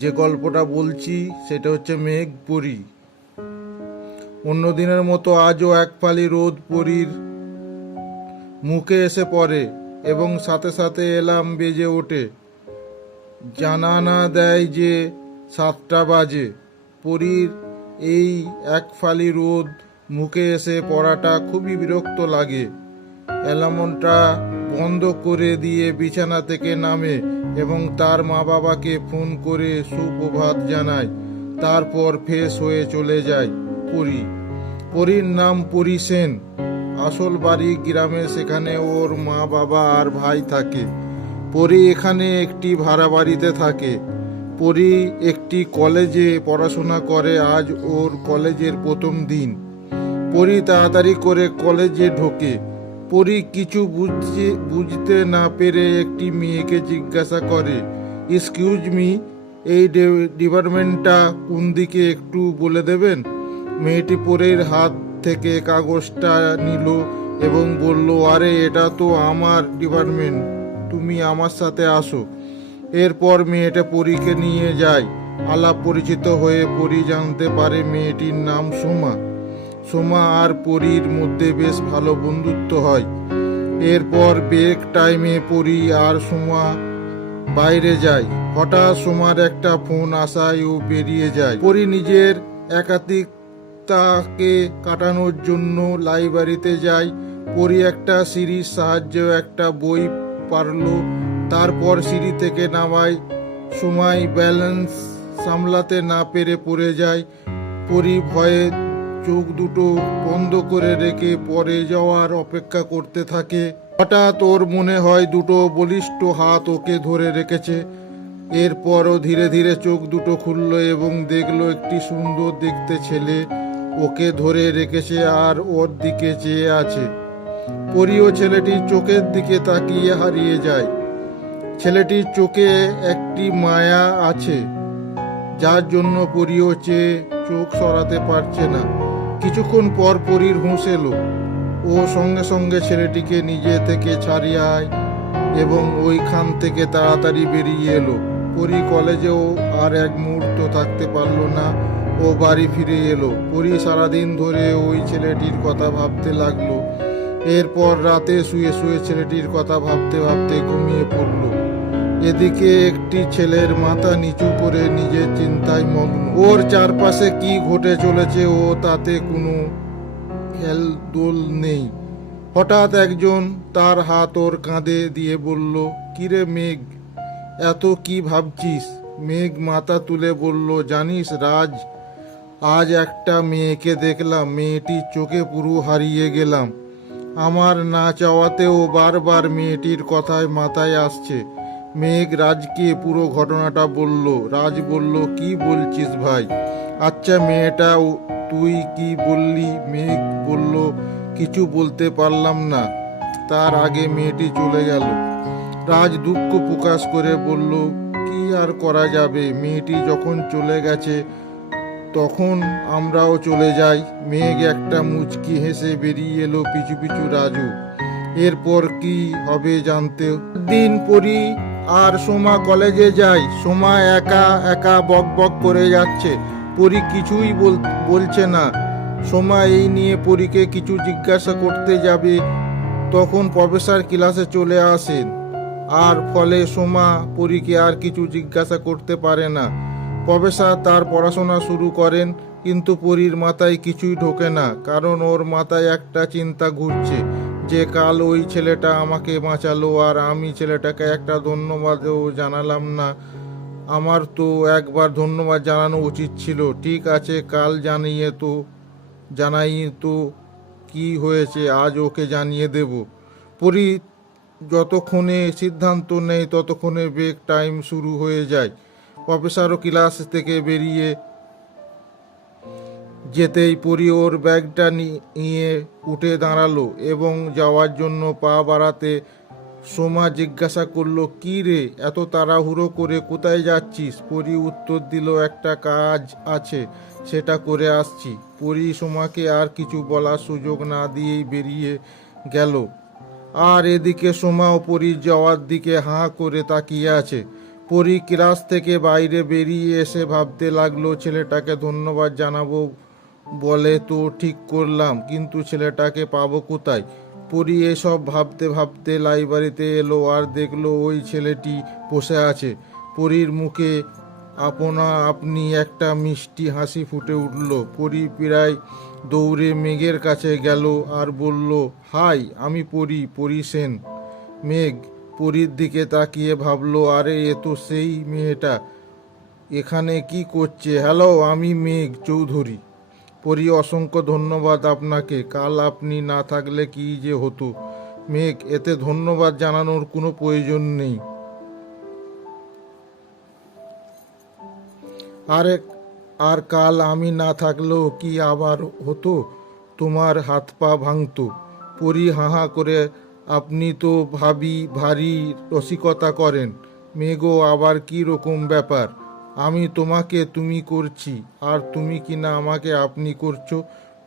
যে গল্পটা বলছি সেটা হচ্ছে মেঘ পরী। অন্য দিনের মতো আজও এক ফালি রোদ পরীর মুখে এসে পড়ে এবং সাথে সাথে এলার্ম বেজে ওঠে, জানানা দেয় যে 7টা বাজে। পরীর এই এক ফালি রোদ মুখে এসে পড়াটা খুবই বিরক্ত লাগে। অ্যালার্মটা বন্ধ করে দিয়ে বিছানা থেকে নামে এবং তার মা বাবাকে ফোন করে সুপ্রভাত জানায়। তারপর ফ্রেশ হয়ে চলে যায় পরী। পরীর নাম পরী সেন। আসল বাড়ি গ্রামে, সেখানে ওর মা বাবা আর ভাই থাকে। পরী এখানে একটি ভাড়া বাড়িতে থাকে। পরী একটি কলেজে পড়াশোনা করে। আজ ওর কলেজের প্রথম দিন। পরী তাড়াতাড়ি করে কলেজে ঢোকে। পরী কিছু বুঝতে না পেরে একটি মেয়েকে জিজ্ঞাসা করে, এক্সকিউজ মি, এই ডিপার্টমেন্টটা কোন দিকে একটু বলে দেবেন? মেয়েটি পরীর হাত থেকে কাগজটা নিল এবং বলল, আরে এটা তো আমার ডিপার্টমেন্ট, তুমি আমার সাথে আসো। এরপর মেয়েটা পরীকে নিয়ে যায়। আলাপ পরিচিত হয়ে পরী জানতে পারে মেয়েটির নাম সোমা। সোমা আর পরীর মধ্যে বেশ ভালো বন্ধুত্ব হয়। এরপর ব্রেক টাইমে পরী আর সোমা বাইরে যায়। হঠাৎ সোমার একটা ফোন আসায় ও বেরিয়ে যায়। পরী নিজের একাকিত্বকে কাটানোর জন্য লাইব্রেরিতে যায়। পরী একটা সিঁড়ির সাহায্যে একটা বই পড়ল। তারপর সিঁড়ি থেকে নামায় সময় ব্যালেন্স সামলাতে না পেরে পড়ে যায়। পরী ভয়ে চোখ দুটো বন্ধ করে রেখে পড়ে যাওয়ার অপেক্ষা করতে থাকে। হঠাৎ ওর মনে হয় দুটো বলিষ্ঠ হাত ওকে ধরে রেখেছে। এরপরও ধীরে ধীরে চোখ দুটো খুলল এবং দেখলো একটি সুন্দর দেখতে ছেলে ওকে ধরে রেখেছে আর ওর দিকে চেয়ে আছে। পরীও ছেলেটির চোখের দিকে তাকিয়ে হারিয়ে যায়। ছেলেটির চোখে একটি মায়া আছে, যার জন্য পরীও চেয়ে চোখ সরাতে পারছে না। কিছুক্ষণ পর পরীর হুঁশ এলো। ও সঙ্গে সঙ্গে ছেলেটিকে নিজে থেকে ছাড়িয়ে এবং ওইখান থেকে তাড়াতাড়ি বেরিয়ে এলো। পরী কলেজেও আর এক মুহূর্ত থাকতে পারল না। ও বাড়ি ফিরে এলো। পরী সারাদিন ধরে ওই ছেলেটির কথা ভাবতে লাগলো। এরপর রাতে শুয়ে শুয়ে ছেলেটির কথা ভাবতে ভাবতে ঘুমিয়ে পড়ল। এদিকে একটি ছেলের মাথা নিচু করে নিজের চিন্তায় মগ্ন। ওর চারপাশে কি ঘটে চলেছে ও তাতে কোনো হেলদোল নেই। হঠাৎ একজন তার হাত ওর কাঁধে দিয়ে বলল, কিরে মেঘ, এত কি ভাবছিস? মেঘ মাথা তুলে বলল, জানিস রাজ, আজ একটা মেয়েকে দেখলাম, মেয়েটির চোখে পুরো হারিয়ে গেলাম। আমার না চাওয়াতেও বারবার মেয়েটির কথায় মাথায় আসছে। মেঘ রাজকে পুরো ঘটনাটা বলল। রাজ বলল, কি বলছিস ভাই? আচ্ছা মেয়েটা তুই কি বললি? মেঘ বলল, কিছু বলতে পারলাম না। তার আগে মেয়েটি চলে গেল। রাজ দুঃখ প্রকাশ করে বলল, কি আর করা যাবে, মেয়েটি যখন চলে গেছে তখন আমরাও চলে যাই। মেঘ একটা মুচকি হেসে বেরিয়ে এলো পিছু পিছু রাজু। এরপর কি হবে জানতে। দিন পরী আর সোমা কলেজে যায়। সোমা একা একা বক বক করে যাচ্ছে। পরী কিছুই বলছে না। সোমা এই নিয়ে পরীকে কিছু জিজ্ঞাসা করতে যাবে, তখন প্রফেসর ক্লাসে চলে আসেন। আর ফলে সোমা পরীকে আর কিছু জিজ্ঞাসা করতে পারে না। প্রফেসর তার পড়াশোনা শুরু করেন, কিন্তু পরীর মাথায় কিছুই ঢোকে না। কারণ ওর মাথায় একটা চিন্তা ঘুরছে যে কাল ওই ছেলেটা আমাকে বাঁচালো আর আমি ছেলেটাকে একটা ধন্যবাদও জানালাম না। আমার তো একবার ধন্যবাদ জানানো উচিত ছিল। ঠিক আছে, কাল জানাই তো কি হয়েছে, আজ ওকে জানিয়ে দেব। পরী যতক্ষণে সিদ্ধান্ত নেই ততক্ষণে ব্রেক টাইম শুরু হয়ে যায়। প্রফেসরও ক্লাস থেকে বেরিয়ে যেতেই পরী ওর ব্যাগটা নিয়ে উঠে দাঁড়ালো এবং যাওয়ার জন্য পা বাড়াতে সোমা জিজ্ঞাসা করলো, কি রে, এত তাড়াহুড়ো করে কোথায় যাচ্ছিস? পরী উত্তর দিল, একটা কাজ আছে, সেটা করে আসছি। পরী সোমাকে আর কিছু বলার সুযোগ না দিয়েই বেরিয়ে গেল। আর এদিকে সোমাও পরীর যাওয়ার দিকে হাঁ করে তাকিয়ে আছে। পরী ক্লাস থেকে বাইরে বেরিয়ে এসে ভাবতে লাগলো, ছেলেটাকে ধন্যবাদ জানাবো বলে তো ঠিক করলাম, কিন্তু ছেলেটাকে পাবো কোথায়। পরী এসব ভাবতে ভাবতে লাইব্রেরিতে এলো আর দেখলো ওই ছেলেটি বসে আছে। পরীর মুখে আপনা আপনি একটা মিষ্টি হাসি ফুটে উঠল। পরী প্রায় দৌড়ে মেঘের কাছে গেল আর বলল, হাই, আমি পরী সেন। মেঘ পরীর দিকে তাকিয়ে ভাবলো, আরে এ তো সেই মেয়েটা, এখানে কি করছে? হ্যালো, আমি মেঘ চৌধুরী। পরী, অসংখ্য ধন্যবাদ আপনাকে, কাল আপনি না থাকলে কি যে হতো। মেঘ, এতে ধন্যবাদ জানানোর কোনো প্রয়োজন নেই। আর কাল আমি না থাকলেও কি আবার হতো? তোমার হাত পা ভাঙতো। পরী হাহা করে, আপনি তো ভারী রসিকতা করেন। মেঘো, আবার কি রকম ব্যাপার? আমি তোমাকে তুমি করছি আর তুমি কি না আমাকে আপনি করছো।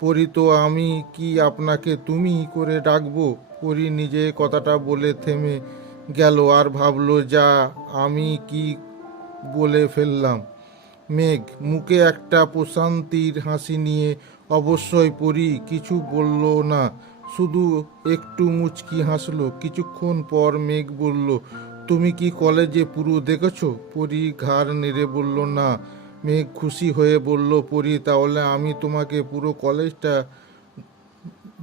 পরী, তো আমি কি আপনাকে তুমি করে ডাকবো? পরী নিজে কথাটা বলে থেমে গেল আর ভাবলো, যা আমি কি বলে ফেললাম। মেঘ মুখে একটা প্রশান্তির হাসি নিয়ে অবশ্যই পরী কিছু বলল না, শুধু একটু মুচকি হাসলো। কিছুক্ষণ পর মেঘ বলল, তুমি কি কলেজে পুরো দেখেছো? পরী ঘাড় নেড়ে বলল, না। মেঘ খুশি হয়ে বলল, পরী, তাহলে আমি তোমাকে পুরো কলেজটা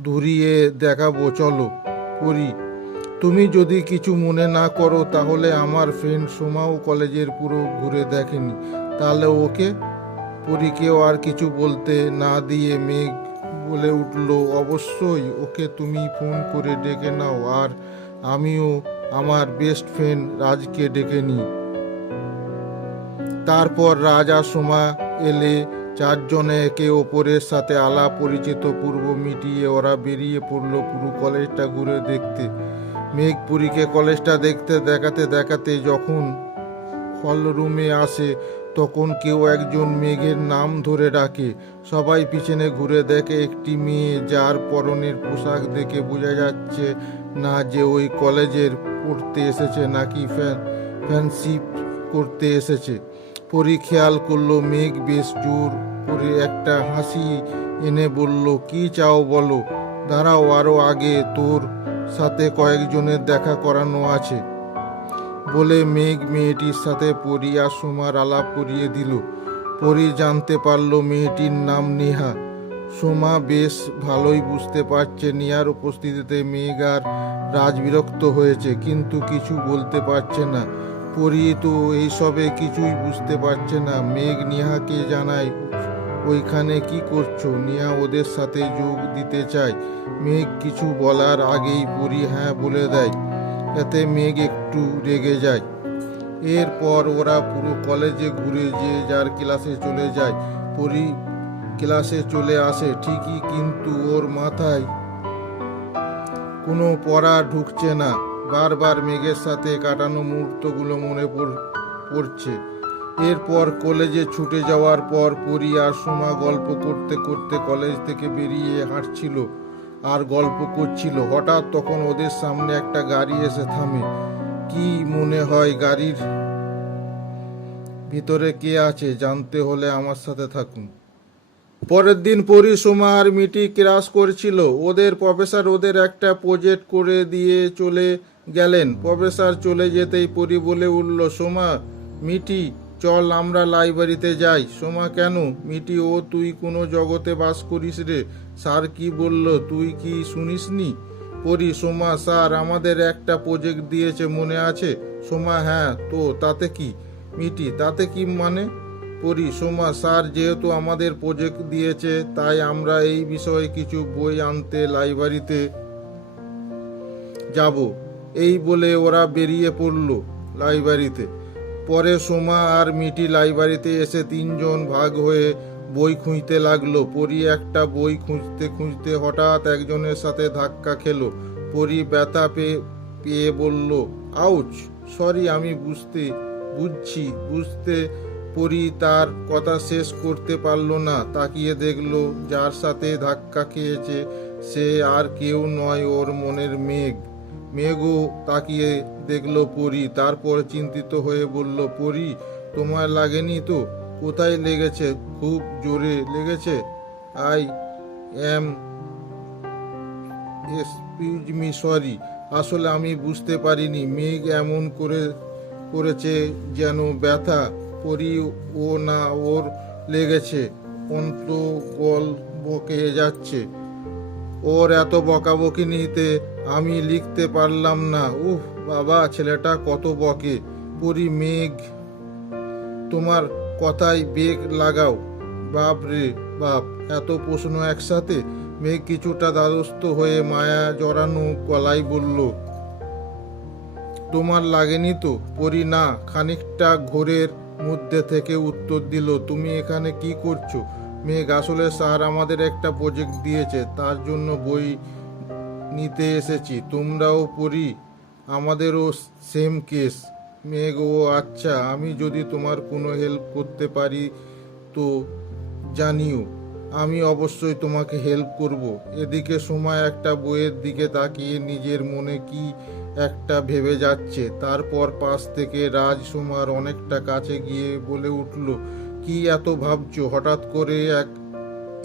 ঘুরিয়ে দেখাবো, চলো। পরী, তুমি যদি কিছু মনে না করো, তাহলে আমার ফ্রেন্ড সোমাও কলেজের পুরো ঘুরে দেখেনি, তাহলে ওকে। পরীকেও আর কিছু বলতে না দিয়ে মেঘ বলে উঠল, অবশ্যই, ওকে তুমি ফোন করে ডেকে নাও আর আমিও আমার বেস্ট ফ্রেন্ড রাজকে ডেকে নিই। তারপর রাজ আর সোমা এলে চারজনে একে অপরের সাথে আলাপ পরিচিত পূর্ব মিটিয়ে ওরা বেরিয়ে পড়লো পুরো কলেজটা ঘুরে দেখতে। মেঘ পুরীকে কলেজটা দেখাতে দেখাতে যখন হল রুমে আসে, তখন কেউ একজন মেঘের নাম ধরে ডাকে। সবাই পিছনে ঘুরে দেখে একটি মেয়ে, যার পরনের পোশাক দেখে বোঝা যাচ্ছে না যে ওই কলেজের পড়তে এসেছে নাকি ফ্যান্সি করতে এসেছে। পরী খেয়াল করলো মেঘ বেশ জোর করে একটা হাসি এনে বলল, কি চাও বলো। দাঁড়াও, আরো আগে তোর সাথে কয়েকজনের দেখা করানো আছে বলে মেঘ মেয়েটির সাথে পরী আর সোমার আলাপ করিয়ে দিল। পরী জানতে পারলো মেয়েটির নাম নেহা। সোমা বেশ ভালোই বুঝতে পারছে নেহার উপস্থিতিতে মেঘ আর রাজ বিরক্ত হয়েছে, কিন্তু কিছু বলতে পারছে না। পরী তো এইসবে কিছুই বুঝতে পারছে না। মেঘ নেহাকে জানায়, ওইখানে কি করছো? নেহা ওদের সাথে যোগ দিতে চায়। মেঘ কিছু বলার আগেই পরী হ্যাঁ বলে দেয়। এতে মেঘ একটু রেগে যায়। এরপর ওরা পুরো কলেজে ঘুরে যে যার ক্লাসে চলে যায়। পরী ক্লাসে চলে আসে ঠিকই, কিন্তু ওর মাথায় কোনো পড়া ঢুকছে না। বারবার মেঘের সাথে কাটানো মুহূর্তগুলো মনে পড়ছে। এরপর কলেজে ছুটে যাওয়ার পর পরী আর সোমা গল্প করতে করতে কলেজ থেকে বেরিয়ে হাঁটছিল আর গল্প করছিল। হঠাৎ তখন ওদের সামনে একটা গাড়ি এসে থামে। কি মনে হয় গাড়ির ভিতরে কে আছে? জানতে হলে আমার সাথে থাকুন। পরের দিন পরী, সোমা আর মিটি ক্লাস করছিল। ওদের প্রফেসর ওদের একটা প্রজেক্ট করে দিয়ে চলে গেলেন। প্রফেসর চলে যেতেই পরী বলে উঠল, সোমা, মিটি, চল আমরা লাইব্রেরিতে যাই। সোমা, কেন? মিটি, ও তুই কোনো জগতে বাস করিস রে, স্যার কি বলল তুই কি শুনিসনি? পরী, সোমা, স্যার আমাদের একটা প্রজেক্ট দিয়েছে, মনে আছে? সোমা, হ্যাঁ, তো তাতে কি? মিটি, তাতে কি মানে? পরী, সোমা, স্যার যেহেতু আমাদের প্রজেক্ট দিয়েছে, তাই আমরা এই বিষয়ে কিছু বই আনতে লাইব্রেরিতে যাব। এই বলে ওরা বেরিয়ে পড়ল লাইব্রেরিতে। পরে সোমা আর মিটি লাইব্রেরিতে এসে তিনজন ভাগ হয়ে বই খুঁজতে লাগলো। পরী একটা বই খুঁজতে খুঁজতে হঠাৎ একজনের সাথে ধাক্কা খেলো। পরী ব্যথা পেয়ে বলল, আউচ, সরি, আমি বুঝতে পরী তার কথা শেষ করতে পারল না। তাকিয়ে দেখলো যার সাথে ধাক্কা খেয়েছে সে আর কেউ নয়, ওর মনের মেঘ। মেঘও তাকিয়ে দেখলো পরী, তারপর চিন্তিত হয়ে বলল, পরী, তোমার লাগেনি তো? কোথায় লেগেছে? খুব জোরে লেগেছে? I am excuse me, sorry, আসলে আমি বুঝতে পারিনি। মেঘ এমন করেছে যেন ব্যথা। পরি ও না, ওর লেগেছে। অন্তগল বকে যাচ্ছে। ওর এত বকাবকি নিতে আমি লিখতে পারলাম না। উহ বাবা, ছেলেটা কত বকে। পরি, মেঘ তোমার কথায় বেগ লাগাও। বাপ রে বাপ, এত প্রশ্ন একসাথে। মেঘ কিছুটা দ্বারস্থ হয়ে মায়া জড়ানো গলায় বলল, তোমার লাগেনি তো? পরি না খানিকটা ঘোরের মধ্যে থেকে উত্তর দিল, তুমি এখানে কি করছো? মেঘ, আসলে স্যার আমাদের একটা প্রজেক্ট দিয়েছে, তার জন্য বই নিতে এসেছি। তোমরাও পড়ি, আমাদেরও সেম কেস। মেঘ, ও আচ্ছা, আমি যদি তোমার কোনো হেল্প করতে পারি তো জানিও, আমি অবশ্যই তোমাকে হেল্প করব। এদিকে সময় একটা বইয়ের দিকে তাকিয়ে নিজের মনে কি একটা ভেবে যাচ্ছে। তারপর পাশ থেকে রাজ সোমার অনেকটা কাছে গিয়ে বলে উঠল, কি এত ভাবছো? হঠাৎ করে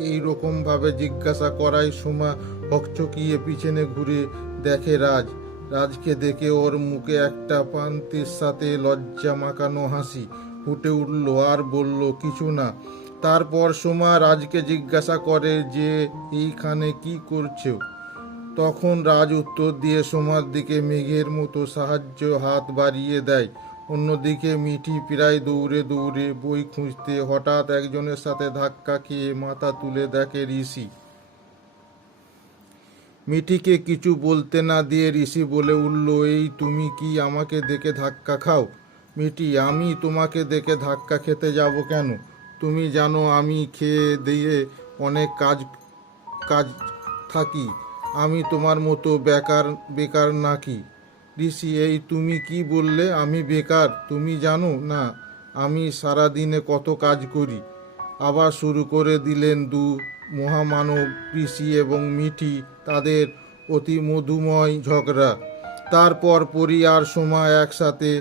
এই রকম ভাবে জিজ্ঞাসা করায় সোমা হকচকিয়ে পিছনে ঘুরে দেখে রাজকে দেখে ওর মুখে একটা প্রান্তির সাথে লজ্জা মাখানো হাসি ফুটে উঠল, আর বলল, কিছু না। তারপর সোমা রাজকে জিজ্ঞাসা করে যে এইখানে কি করছো? তখন রাজ উত্তর দিয়ে সোমার দিকে মেঘের মতো সাহায্য হাত বাড়িয়ে দেয়। অন্যদিকে মিঠি প্রায় দৌড়ে দৌড়ে বই খুঁজতে হঠাৎ একজনের সাথে ধাক্কা খেয়ে মাথা তুলে দেখে ঋষি। মিঠিকে কিছু বলতে না দিয়ে ঋষি বলে উঠল, এই তুমি কি আমাকে দেখে ধাক্কা খাও? মিঠি, আমি তোমাকে দেখে ধাক্কা খেতে যাব কেন? তুমি জানো আমি খেয়ে দিয়ে অনেক কাজ কাজ থাকি। আমি তোমার মতো বেকার বেকার নাকি? ঋষি, এই তুমি কি বললে? আমি বেকার? তুমি জানো না আমি সারাদিনে কত কাজ করি? আবার শুরু করে দিলেন দু মহামানব ঋষি এবং মিঠি তাদের অতি মধুময় ঝগড়া। তারপর পরি আর সোমা একসাথে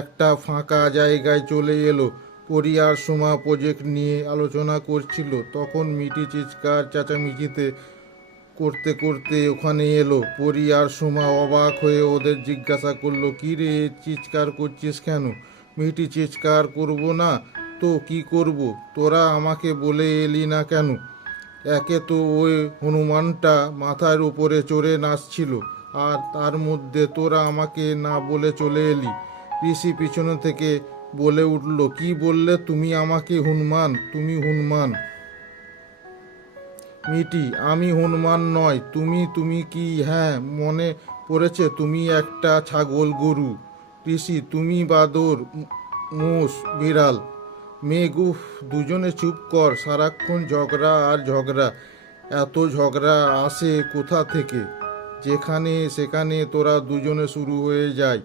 একটা ফাঁকা জায়গায় চলে এলো। পরি আর সোমা প্রজেক্ট নিয়ে আলোচনা করছিল, তখন মিঠি চিৎকার চেঁচামেচিতে করতে করতে ওখানে এলো। পরি আর সোমা অবাক হয়ে ওদের জিজ্ঞাসা করলো, কি রে, চিৎকার করছিস কেন? মিঠি, চিৎকার করব না তো কি করব? তোরা আমাকে বলে এলি না কেন? একে তো ওই হনুমানটা মাথার উপরে চড়ে নাচছিল, আর তার মধ্যে তোরা আমাকে না বলে চলে এলি। ঋষি পিছন থেকে বলে উঠল, কি বললে তুমি আমাকে? হনুমান? তুমি হনুমান? মিটি, আমি হনুমান নয়। তুমি কি? হ্যাঁ, মনে পড়েছে, তুমি একটা ছাগল গরু। ঋষি, তুমি বাদর, মোষ, বিড়াল। মেঘ, উফ, দুজনে চুপ কর, সারাক্ষণ ঝগড়া আর ঝগড়া। এত ঝগড়া আসে কোথা থেকে? যেখানে সেখানে তোরা দুজনে শুরু হয়ে যায়।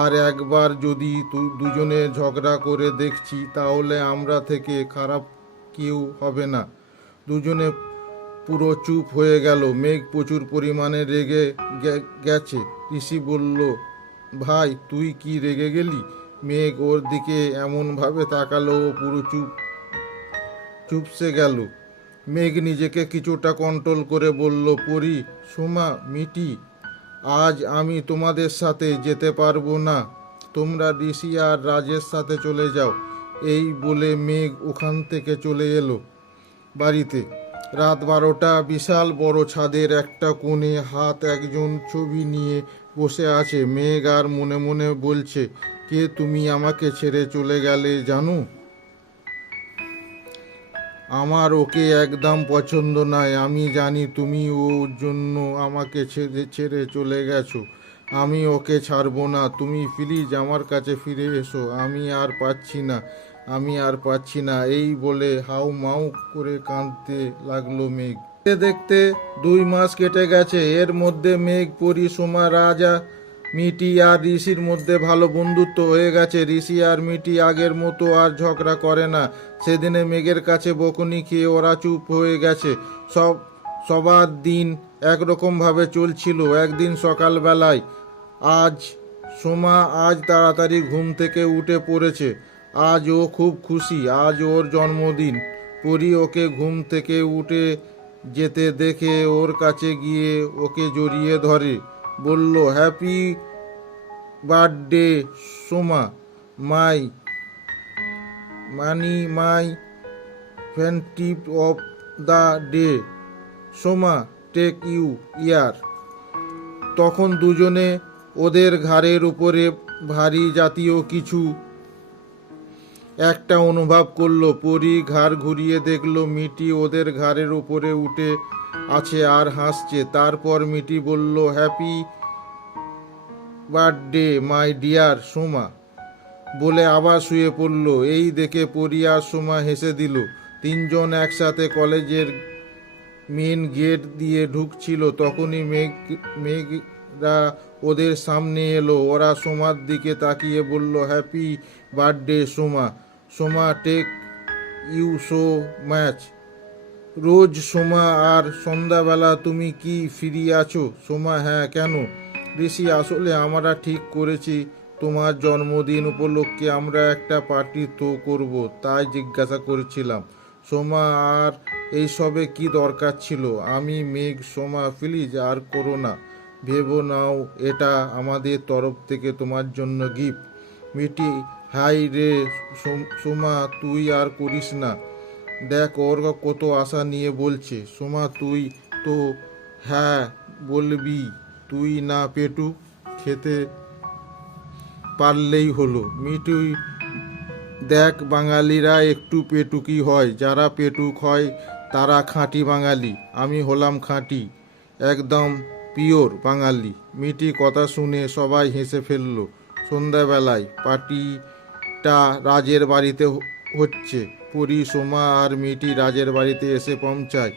আর একবার যদি দুজনে ঝগড়া করে দেখছি, তাহলে আমরা থেকে খারাপ কেউ হবে না। দুজনে পুরো চুপ হয়ে গেল। মেঘ প্রচুর পরিমাণে রেগে গেছে। ঋষি বলল, ভাই, তুই কি রেগে গেলি? মেঘ ওর দিকে এমনভাবে তাকালো, ও পুরো চুপসে গেল। মেঘ নিজেকে কিছুটা কন্ট্রোল করে বলল, পরি, সোমা, মিটি, আজ আমি তোমাদের সাথে যেতে পারবো না। তোমরা ঋষি আর রাজের সাথে চলে যাও। এই বলে মেঘ ওখান থেকে চলে এলো বাড়িতে। রাত 12টা। বিশাল বড় ছাদের একটা কোণে হাত একজন ছবি নিয়ে বসে আছে। মেঘ আর মনে মনে বলছে, কে তুমি? আমাকে ছেড়ে চলে গেলে জানো? আমার ওকে একদম পছন্দ নয়। আমি জানি তুমি ওর জন্য আমাকে ছেড়ে চলে গেছো। আমি ওকে ছাড়বো না। তুমি প্লিজ আমার কাছে ফিরে এসো। আমি আর পাচ্ছি না, আমি আর পাচ্ছি না। এই বলে হাউ মাউ করে কাঁদতে লাগলো মেঘ। দেখতে দেখতে 2 মাস কেটে গেছে। এর মধ্যে মেঘ, পরি, সোমা, রাজা, মিটি আর ঋষির মধ্যে ভালো বন্ধুত্ব হয়ে গেছে। ঋষি আর মিটি আগের মতো আর ঝগড়া করে না। সেদিনে মেঘের কাছে বকুনি খেয়ে ওরা চুপ হয়ে গেছে। সবার দিন একরকমভাবে চলছিল। একদিন সকালবেলায় সোমা আজ তাড়াতাড়ি ঘুম থেকে উঠে পড়েছে। আজ ও খুব খুশি, আজ ওর জন্মদিন। পরি ওকে ঘুম থেকে উঠে যেতে দেখে ওর কাছে গিয়ে ওকে জড়িয়ে ধরে, বলল, happy birthday Soma, my my friendship of the day, Soma take you year. তখন দুজনে ওদের ঘাড়ের উপরে ভারী জাতীয় কিছু একটা অনুভব করলো। পরি ঘাড় ঘুরিয়ে দেখলো মিটি ওদের ঘাড়ের উপরে উঠে আছে আর হাসছে। তারপর মিটি বলল, happy birthday my dear Soma, বলে আবার শুয়ে পড়ল। এই দেখে পরি আর সোমা হেসে দিল। তিনজন একসাথে কলেজের মেন গেট দিয়ে ঢুকছিল। তখনই মেঘরা ওদের সামনে এলো। ওরা সোমার দিকে তাকিয়ে বলল, happy birthday Soma, Soma take you so much. রোজ সোমা, আর সন্ধ্যাবেলা তুমি কি ফিরে আছো? সোমা, হ্যাঁ, কেন? ঋষি, আসলে আমরা ঠিক করেছি তোমার জন্মদিন উপলক্ষে আমরা একটা পার্টি তো করব, তাই জিজ্ঞাসা করেছিলাম। সোমা, আর এইসবে কি দরকার ছিল? আমি মেঘ। সোমা, প্লিজ আর করো না, ভেবো নাও এটা আমাদের তরফ থেকে তোমার জন্য গিফট। মিটি, হাই রে সোমা, তুই আর করিস না, দেখ ওর কত আশা নিয়ে বলছে। সোমা, তুই তো হ্যাঁ বলবি, তুই না পেটু খেতে পারলেই হলো। মিটি, দেখ বাঙালিরা একটু পেটুকি হয়, যারা পেটুক হয় তারা খাঁটি বাঙালি। আমি হলাম খাঁটি, একদম পিওর বাঙালি। মিটি কথা শুনে সবাই হেসে ফেলল। সন্ধ্যাবেলায় পার্টিটা রাজের বাড়িতে হচ্ছে। পরি, সোমা আর মিটি রাজের বাড়িতে এসে পৌঁছায়।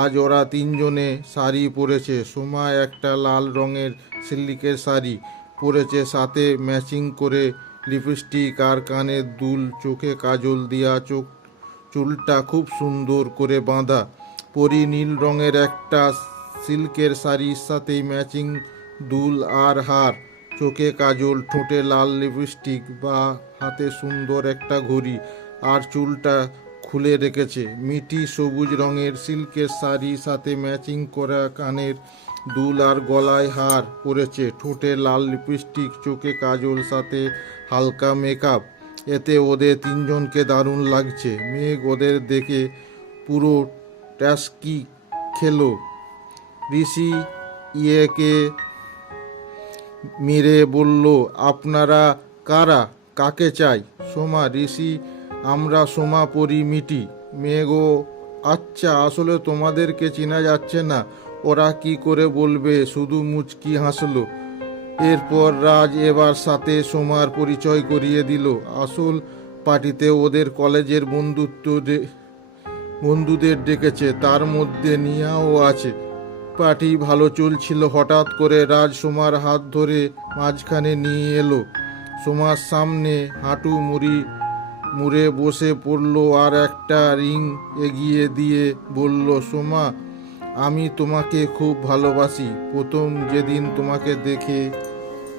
আজ ওরা তিনজনে শাড়ি পরেছে। সোমা একটা লাল রঙের সিল্কের শাড়ি পরেছে, সাথে ম্যাচিং করে লিপস্টিক আর কানের দুল, চোখে কাজল দিয়া, চুলটা খুব সুন্দর করে বাঁধা। পরি নীল রঙের একটা সিল্কের শাড়ির সাথে ম্যাচিং দুল আর হার, চোখে কাজল, ঠোঁটে লাল লিপস্টিক, বা হাতে সুন্দর একটা ঘড়ি, আর চুলটা খুলে রেখেছে। মিটি সবুজ রঙের সিল্কের শাড়ি, সাথে ম্যাচিং করা কানের দুল আর গলায় হার পরেছে, ঠোঁটে লাল লিপস্টিক, চোখে কাজল, সাথে হালকা মেকআপ। এতে ওদের তিনজনকে দারুণ লাগছে। মেঘ ওদের দেখে পুরো ট্যাস্কি খেলো। ঋষি ইয়েকে মেরে বলল, আপনারা কারা? কাকে চাই? সোমা, ঋষি, আমরা সোমা, পরি, মিটি। মেঘ, ও আচ্ছা, আসলে তোমাদেরকে চেনা যাচ্ছে না। ওরা কি করে বলবে, শুধু মুচকি হাসলো। এরপর রাজ এবার সাথে সোমার পরিচয় করিয়ে দিল। আসল পার্টিতে ওদের কলেজের বন্ধুদের ডেকেছে, তার মধ্যে নিয়াও আছে। পার্টি ভালো চলছিল। হঠাৎ করে রাজ সোমার হাত ধরে মাঝখানে নিয়ে এলো। সোমার সামনে হাঁটু মুড়ে বসে পড়ল আর একটা রিং এগিয়ে দিয়ে বলল, সোমা, আমি তোমাকে খুব ভালোবাসি। প্রথম যেদিন তোমাকে দেখে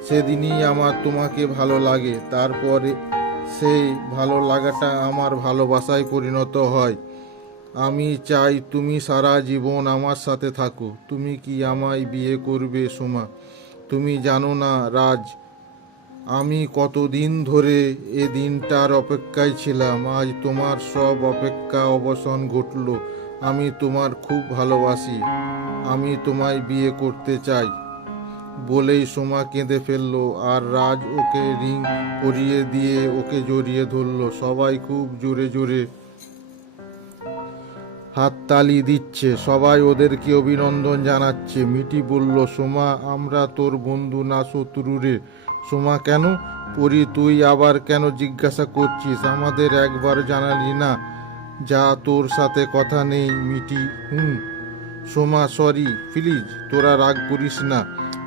সেদিনই আমার তোমাকে ভালো লাগে। তারপরে সেই ভালো লাগাটা আমার ভালোবাসায় পরিণত হয়। আমি চাই তুমি সারা জীবন আমার সাথে থাকো। তুমি কি আমায় বিয়ে করবে সোমা? তুমি জানো না রাজ, আমি কতদিন ধরে এ দিনটার অপেক্ষায় ছিলাম। আজ তোমার সব অপেক্ষা অবসান ঘটল। আমি তোমার খুব ভালোবাসি, আমি তোমায় বিয়ে করতে চাই। বলেই সোমা কেঁদে ফেলল, আর রাজ ওকে রিং পরিয়ে দিয়ে ওকে জড়িয়ে ধরল। সবাই খুব জোরে জোরে হাততালি দিচ্ছে, সবাই ওদেরকে অভিনন্দন জানাচ্ছে। মিটি বলল, সোমা, আমরা তোর বন্ধু না শত্রু রে। সোমা, কেন? পরি, তুই আবার কেন জিজ্ঞাসা করছিস? আমাদের একবার জানালি না? যা, তোর সাথে কথা নেই। মিটি, সোমা, সরি, প্লিজ তোরা রাগ করিস না,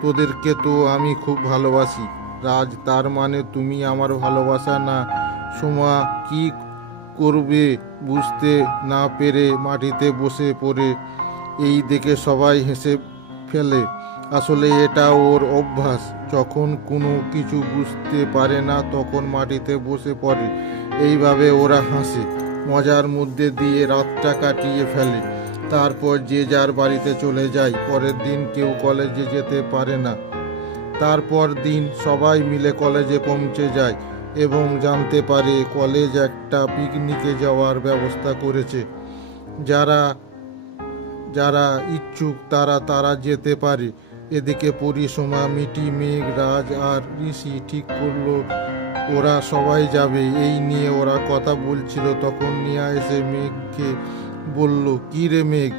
তোদেরকে তো আমি খুব ভালোবাসি। রাজ, তার মানে তুমি আমার ভালোবাসা না? সোমা কি করবে বুঝতে না পেরে মাটিতে বসে পড়ে এই দেখে সবাই হেসে ফেলে। আসলে এটা ওর অভ্যাস, যখন কোনো কিছু বুঝতে পারে না তখন মাটিতে বসে পড়ে। এইভাবে ওরা হাসে, মজার মধ্যে দিয়ে রাতটা কাটিয়ে ফেলে। তারপর যে যার বাড়িতে চলে যায়। পরের দিন কেউ কলেজে যেতে পারে না। তারপর দিন সবাই মিলে কলেজে পৌঁছে যায় এবং জানতে পারে কলেজ একটা পিকনিকে যাওয়ার ব্যবস্থা করেছে। যারা যারা ইচ্ছুক তারা যেতে পারে। এদিকে পরি, সোমা, মিটি, মেঘ, রাজ আর ঋষি ঠিক করলো ওরা সবাই যাবে। এই নিয়ে ওরা কথা বলছিল, তখন নিয়া এসে মেঘকে বলল, কি রে মেঘ,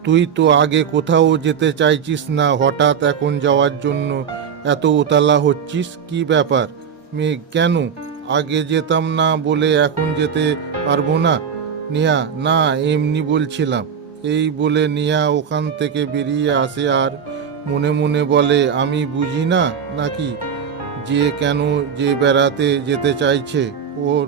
তুই তো আগে কোথাও যেতে চাইছিস না, হঠাৎ এখন যাওয়ার জন্য এত উতালা হচ্ছিস, কি ব্যাপার? মেঘ, কেন? আগে যেতাম না বলে এখন যেতে পারবো না? নিয়া, না এমনি বলছিলাম। এই বলে নিয়া ওখান থেকে বেরিয়ে আসে আর মনে মনে বলে, আমি বুঝি না নাকি যে কেন যে বেড়াতে যেতে চাইছে। ওর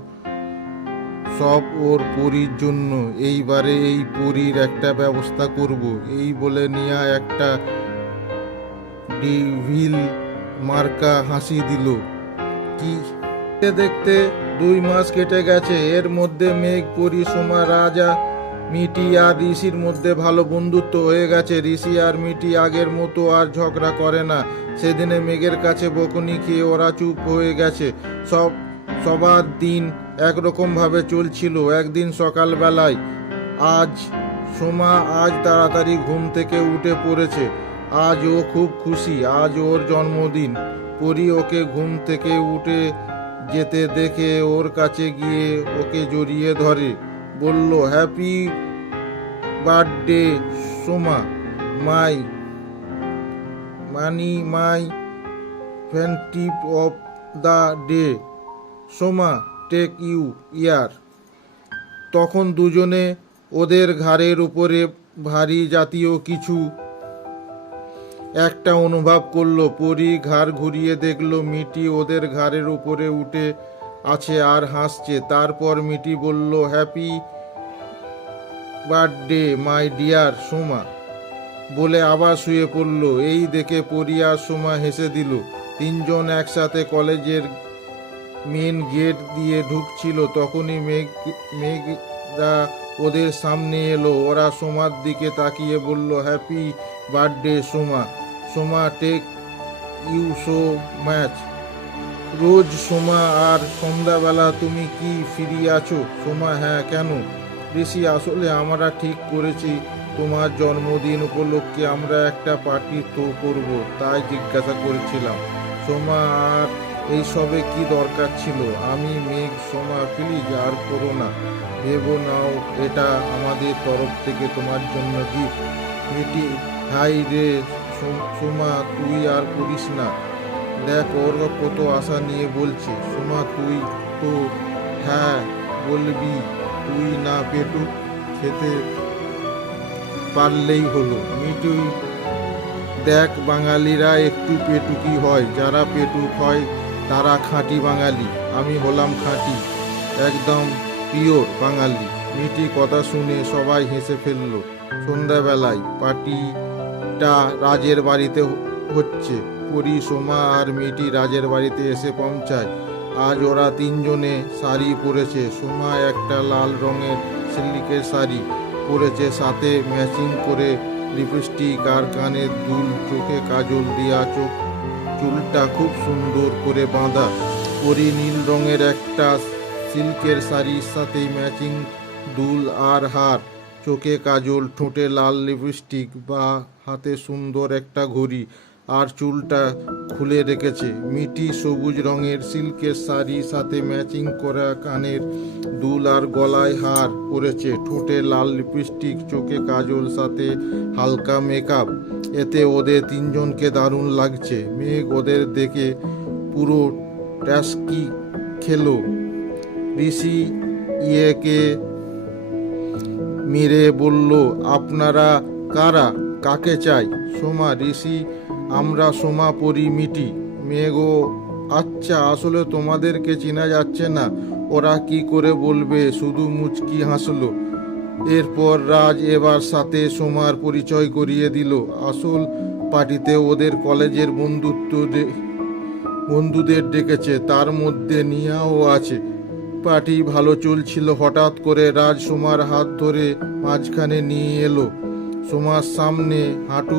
সব ওর পরীর জন্য। এইবারে এই পরীর একটা ব্যবস্থা করব। এই বলে নিয়া একটা ডিভিল মার্কা হাসি দিল। কি দেখতে দেখতে 2 মাস কেটে গেছে। এর মধ্যে মেঘ, পরি, সোমা, রাজা, মিটি আর ঋষির মধ্যে ভালো বন্ধুত্ব হয়ে গেছে। ঋষি আর মিটি আগের মতো আর ঝগড়া করে না। সেদিনে মেঘের কাছে বকুনি খেয়ে ওরা চুপ হয়ে গেছে। সবার দিন একরকম ভাবে চলছিল। একদিন সকালবেলায় সোমা আজ তাড়াতাড়ি ঘুম থেকে উঠে পড়েছে। আজ ও খুব খুশি, আজ ওর জন্মদিন। পরি ওকে ঘুম থেকে উঠে যেতে দেখে ওর কাছে গিয়ে ওকে জড়িয়ে ধরে, বলল, happy birthday Soma, my friendship of the day. Soma, take you year. তখন দুজনে ওদের ঘাড়ের উপরে ভারী জাতীয় কিছু একটা অনুভব করলো। পরি ঘাড় ঘুরিয়ে দেখলো মিটি ওদের ঘাড়ের উপরে উঠে আছে আর হাসছে। তারপর মিটি বলল, happy birthday my dear Soma, বলে আবার শুয়ে পড়ল। এই দেখে পরি আর সোমা হেসে দিল। তিনজন একসাথে কলেজের মেন গেট দিয়ে ঢুকছিল। তখনই মেঘরা ওদের সামনে এলো। ওরা সোমার দিকে তাকিয়ে বলল, happy birthday Soma, Soma take you so much. রোজ সোমা, আর সন্ধ্যাবেলা তুমি কি ফিরে আছো? সোমা, হ্যাঁ, কেন? ঋষি, আসলে আমরা ঠিক করেছি তোমার জন্মদিন উপলক্ষে আমরা একটা পার্টি তো করব, তাই জিজ্ঞাসা করেছিলাম। সোমা, আর এইসবে কি দরকার ছিল? আমি মেঘ, সোমা, প্লিজ আর করো না, ভেবো নাও এটা আমাদের তরফ থেকে তোমার জন্য গিফট। মিটি, হাই রে সোমা, তুই আর করিস না, দেখ ওর কত আশা নিয়ে বলছে। সোমা, তুই তো হ্যাঁ বলবি, তুই না পেটু খেতে পারলেই হলো। মিটু, দেখ বাঙালিরা একটু পেটুকি হয়, যারা পেটুক হয় তারা খাঁটি বাঙালি। আমি হলাম খাঁটি, একদম পিওর বাঙালি। মিটি কথা শুনে সবাই হেসে ফেলল। সন্ধ্যাবেলায় পার্টিটা রাজের বাড়িতে হচ্ছে। পরি, সোমা আর মিটি রাজের বাড়িতে এসে পৌঁছায়। আজ ওরা তিনজনে শাড়ি পরেছে। সোমা একটা লাল রঙের সিল্কের শাড়ি পরেছে, সাথে ম্যাচিং করে লিপস্টিক আর কানের দুল, চোখে কাজল দিয়া, চুলটা খুব সুন্দর করে বাঁধা। পরি নীল রঙের একটা সিল্কের শাড়ির সাথে ম্যাচিং দুল আর হার, চোখে কাজল, ঠোঁটে লাল লিপস্টিক, বা হাতে সুন্দর একটা ঘড়ি আর চুলটা খুলে রেখেছে। মিটি সবুজ রঙের সিল্কের শাড়ি, সাথে ম্যাচিং করা কানের দুল আর গলায় হার পরেছে, ঠোঁটে লাল লিপস্টিক, চোখে কাজল, সাথে হালকা মেকআপ। এতে ওদের তিনজনকে দারুণ লাগছে। মেঘ ওদের দেখে পুরো ট্যাস্কি খেলো। ঋষি ইয়েকে মেরে বলল, আপনারা কারা, কাকে চাই? সোমা, ঋষি, আমরা সোমা, পরি, মিটি। মেঘ আচ্ছা, আসলে তোমাদেরকে চেনা যাচ্ছে না। ওরা কি করে বলবে, শুধু মুচকি হাসলো। এরপর রাজ এবার সাথে সোমার পরিচয় করিয়ে দিল। আসল পার্টিতে ওদের কলেজের বন্ধুদের ডেকেছে, তার মধ্যে নিয়াও আছে। পার্টি ভালো চলছিল, হঠাৎ করে রাজ সোমার হাত ধরে মাঝখানে নিয়ে এলো। সোমার সামনে হাঁটু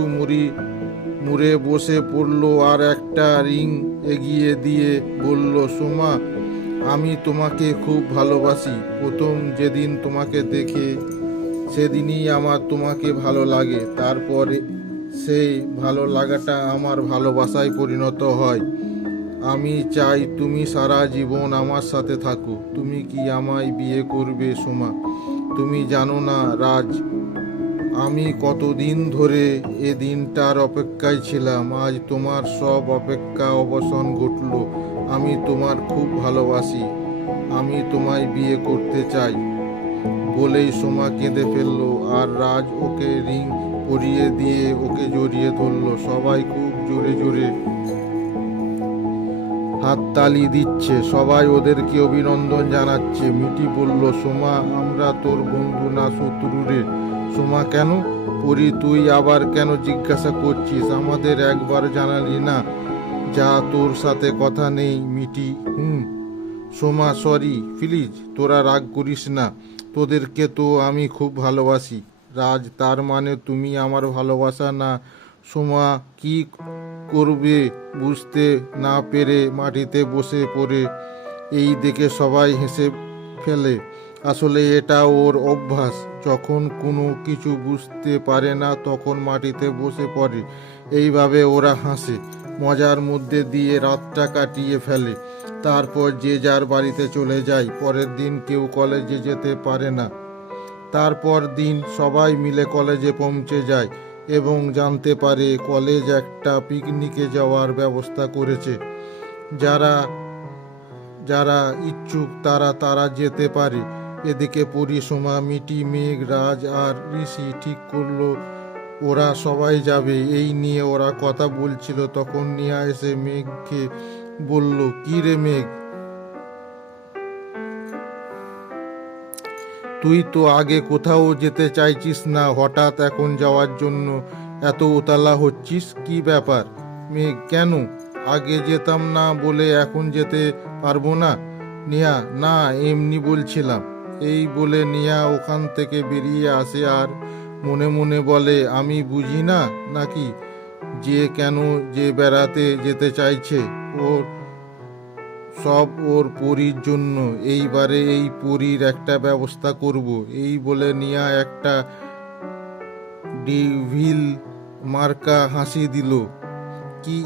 মুড়ে বসে পড়লো আর একটা রিং এগিয়ে দিয়ে বলল, সোমা, আমি তোমাকে খুব ভালোবাসি। প্রথম যেদিন তোমাকে দেখে সেদিনই আমার তোমাকে ভালো লাগে। তারপরে সেই ভালো লাগাটা আমার ভালোবাসায় পরিণত হয়। আমি চাই তুমি সারা জীবন আমার সাথে থাকো। তুমি কি আমায় বিয়ে করবে সোমা? তুমি জানো না রাজ, আমি কতদিন ধরে এ দিনটার অপেক্ষায় ছিলাম। আজ তোমার সব অপেক্ষা অবসান ঘটল। আমি তোমার খুব ভালোবাসি। আমি তোমায় বিয়ে করতে চাই। বলেই সোমা কেঁদে ফেললো আর রাজ ওকে রিং পরিয়ে দিয়ে ওকে জড়িয়ে ধরলো। সবাই খুব জোরে জোরে হাততালি দিচ্ছে, সবাই ওদেরকে অভিনন্দন জানাচ্ছে। মিটি বলল, সোমা, আমরা তোর বন্ধু না শত্রু রে। সোমা, কেন? পরি, তুই আবার কেন জিজ্ঞাসা করছিস? আমাদের একবার জানালি না? যা, তোর সাথে কথা নেই মিটি। সোমা, সরি, প্লিজ তোরা রাগ করিস না। তোদেরকে তো আমি খুব ভালোবাসি। রাজ, তার মানে তুমি আমার ভালোবাসা না? সোমা কি করবে বুঝতে না পেরে মাটিতে বসে পড়ে। এই দেখে সবাই হেসে ফেলে। আসলে এটা ওর অভ্যাস, যখন কোনো কিছু বুঝতে পারে না তখন মাটিতে বসে পড়ে। এইভাবে ওরা হাসে, মজার মধ্যে দিয়ে রাতটা কাটিয়ে ফেলে। তারপর যে যার বাড়িতে চলে যায়। পরের দিন কেউ কলেজে যেতে পারে না। তারপর দিন সবাই মিলে কলেজে পৌঁছে যায় এবং জানতে পারে কলেজ একটা পিকনিকে যাওয়ার ব্যবস্থা করেছে। যারা যারা ইচ্ছুক তারা যেতে পারে। এদিকে পরি, সোমা, মিটি, মেঘ, রাজ আর ঋষি ঠিক করলো ওরা সবাই যাবে। এই নিয়ে ওরা কথা বলছিল, তখন নিয়া এসে মেঘকে বলল, কি রে মেঘ, তুই তো আগে কোথাও যেতে চাইছিস না, হঠাৎ এখন যাওয়ার জন্য এত উতালা হচ্ছিস, কি ব্যাপার? মেঘ, কেন? আগে যেতাম না বলে এখন যেতে পারবো না? নিয়া, না, এমনি বলছিলাম। এই বলে নিয়া ওখান থেকে বেরিয়ে আসে আর মনে মনে বলে, আমি বুঝি না নাকি যে কেন যে বেড়াতে যেতে চাইছে। ওর সব ওর পরীর জন্য। এইবারে এই পরীর একটা ব্যবস্থা করব। এই বলে নিয়া একটা ডিভিল মার্কা হাসি দিল। কি